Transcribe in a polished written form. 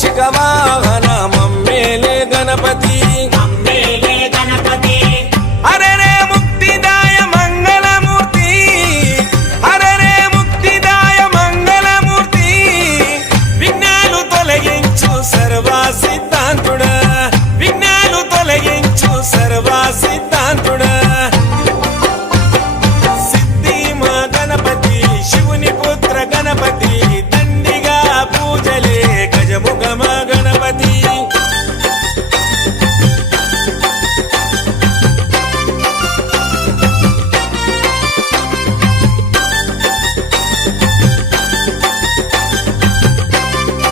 మూషిక వాహన మమ్మేలే గణపతి హరే రే ముక్తిదాయ మంగళమూర్తి హరే రే ముక్తిదాయ మంగళమూర్తి విఘ్నాలు తొలగించు సర్వసిద్ధ